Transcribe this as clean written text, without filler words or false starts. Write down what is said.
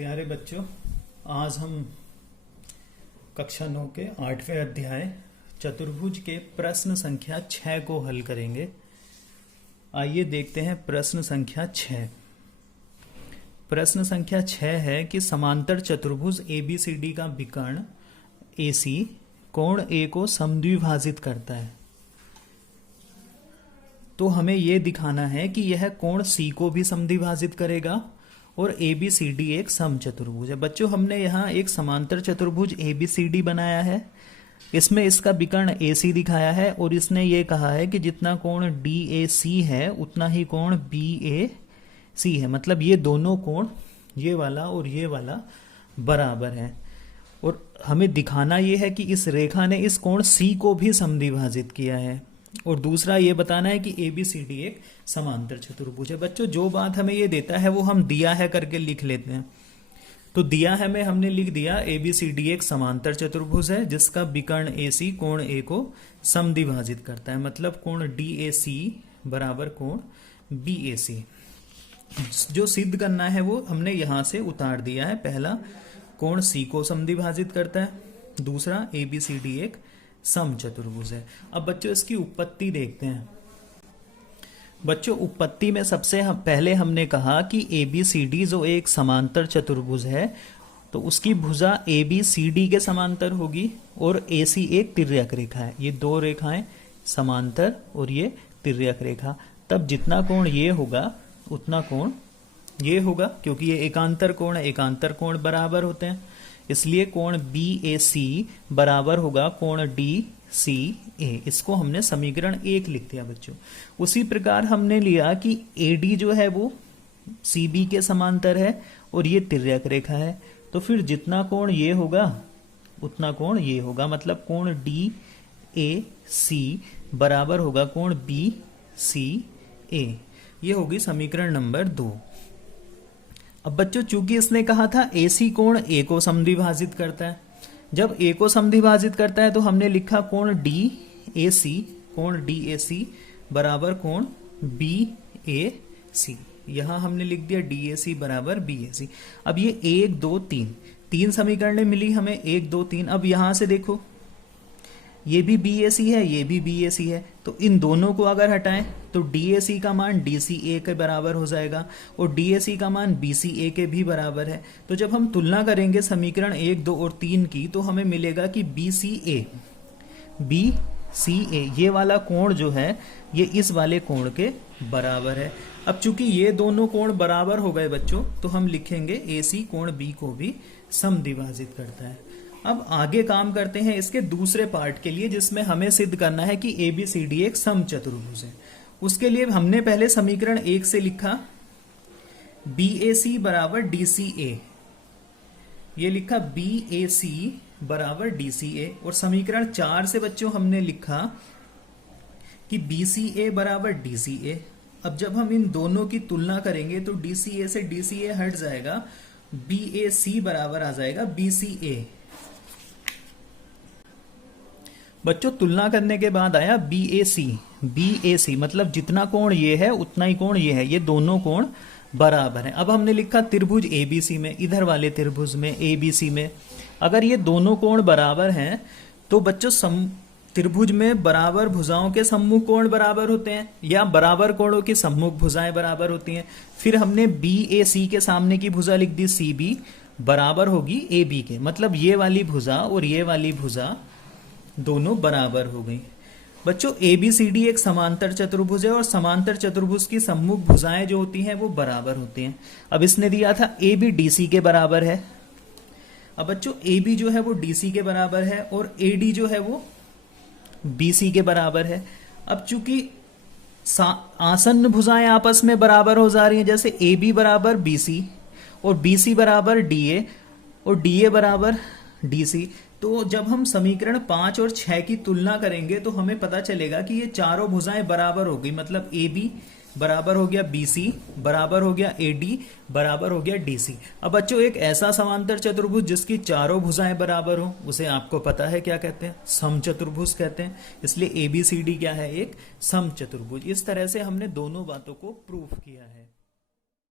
प्यारे बच्चों, आज हम कक्षा 9 के 8वें अध्याय चतुर्भुज के प्रश्न संख्या 6 को हल करेंगे। आइए देखते हैं प्रश्न संख्या 6। प्रश्न संख्या 6 है कि समांतर चतुर्भुज ABCD का विकर्ण AC कोण A को समद्विभाजित करता है। तो हमें यह दिखाना है कि यह कोण C को भी समद्विभाजित करेगा और ABCD एक समचतुर्भुज है। बच्चों, हमने यहाँ एक समांतर चतुर्भुज ABCD बनाया है। इसमें इसका विकर्ण AC दिखाया है और इसने ये कहा है कि जितना कोण DAC है उतना ही कोण BAC है। मतलब ये दोनों कोण, ये वाला और ये वाला, बराबर है। और हमें दिखाना ये है कि इस रेखा ने इस कोण C को भी समद्विभाजित किया है। और दूसरा ये बताना है कि ABCD एक समांतर चतुर्भुज है। बच्चों, जो बात हमें ये देता है वो हम दिया है करके लिख लेते हैं। तो दिया है में हमने लिख दिया ABCD एक समांतर चतुर्भुज है जिसका विकर्ण AC कोण A को समद्विभाजित करता है। मतलब कोण DAC बराबर कोण BAC। जो सिद्ध करना है वो हमने यहां से उतार दिया है। पहला, कोण C को समद्विभाजित करता है। दूसरा, ABCD एक समचतुर्भुज है। अब बच्चों इसकी उत्पत्ति देखते हैं। बच्चों, उत्पत्ति में सबसे पहले हमने कहा कि ABCD जो एक समांतर चतुर्भुज है तो उसकी भुजा ABCD के समांतर होगी और AC एक तिर्यक रेखा है। ये दो रेखाएं समांतर और ये तिर्यक रेखा। तब जितना कोण ये होगा उतना कोण ये होगा, क्योंकि ये एकांतर कोण है। एकांतर कोण बराबर होते हैं, इसलिए कोण BAC बराबर होगा कोण DCA। इसको हमने समीकरण 1 लिख दिया बच्चों। उसी प्रकार हमने लिया कि AD जो है वो CB के समांतर है और ये तिर्यक रेखा है। तो फिर जितना कोण ये होगा उतना कोण ये होगा। मतलब कोण DAC बराबर होगा कोण BCA। ये होगी समीकरण नंबर 2। अब बच्चों, चूंकि इसने कहा था AC कोण A को समद्विभाजित करता है, जब A को समद्विभाजित करता है तो हमने लिखा कोण DAC बराबर कोण BAC। यहां हमने लिख दिया DAC बराबर BAC। अब ये 1 2 3 समीकरणें मिली हमें, 1 2 3। अब यहां से देखो, ये भी BAC है, ये भी BAC है। तो इन दोनों को अगर हटाएं तो DAC का मान DCA के बराबर हो जाएगा और DAC का मान BCA के भी बराबर है। तो जब हम तुलना करेंगे समीकरण 1 2 और 3 की तो हमें मिलेगा कि BCA ये वाला कोण जो है ये इस वाले कोण के बराबर है। अब चूंकि ये दोनों कोण बराबर हो गए बच्चों, तो हम लिखेंगे AC कोण B को भी समद्विभाजित करता है। अब आगे काम करते हैं इसके दूसरे पार्ट के लिए, जिसमें हमें सिद्ध करना है कि ABCD एक समचतुर्भुज है। उसके लिए हमने पहले समीकरण 1 से लिखा BAC बराबर DCA। ये लिखा BAC बराबर DCA। और समीकरण 4 से बच्चों हमने लिखा कि BCA बराबर DCA। अब जब हम इन दोनों की तुलना करेंगे तो DCA से DCA हट जाएगा, BAC बराबर आ जाएगा BCA। बच्चों, तुलना करने के बाद आया BAC मतलब जितना कोण ये है उतना ही कोण ये है। ये दोनों कोण बराबर हैं। अब हमने लिखा त्रिभुज ABC में, इधर वाले त्रिभुज में ABC में अगर ये दोनों कोण बराबर हैं तो बच्चों त्रिभुज में बराबर भुजाओं के सम्मुख कोण बराबर होते हैं या बराबर कोणों की सम्मुख भुजाएं बराबर होती हैं। फिर हमने BAC के सामने की भुजा लिख दी CB बराबर होगी AB के। मतलब ये वाली भुजा और ये वाली भुजा दोनों बराबर हो गई। बच्चों, ABCD एक समांतर चतुर्भुज है और समांतर चतुर्भुज की सम्मुख भुजाएं जो होती हैं वो बराबर होती हैं। अब इसने दिया था AB DC के बराबर है। अब बच्चों, AB जो है वो DC के बराबर है और AD जो है वो BC के बराबर है। अब चूंकि आसन्न भुजाएं आपस में बराबर हो जा रही हैं, जैसे AB बराबर BC और BC बराबर DA और DA बराबर DC, तो जब हम समीकरण 5 और 6 की तुलना करेंगे तो हमें पता चलेगा कि ये चारों भुजाएं बराबर हो गई। मतलब AB बराबर हो गया BC बराबर हो गया AD बराबर हो गया DC। अब बच्चों, एक ऐसा समांतर चतुर्भुज जिसकी चारों भुजाएं बराबर हो उसे आपको पता है क्या कहते हैं? समचतुर्भुज कहते हैं। इसलिए ABCD क्या है? एक समचतुर्भुज। इस तरह से हमने दोनों बातों को प्रूफ किया है।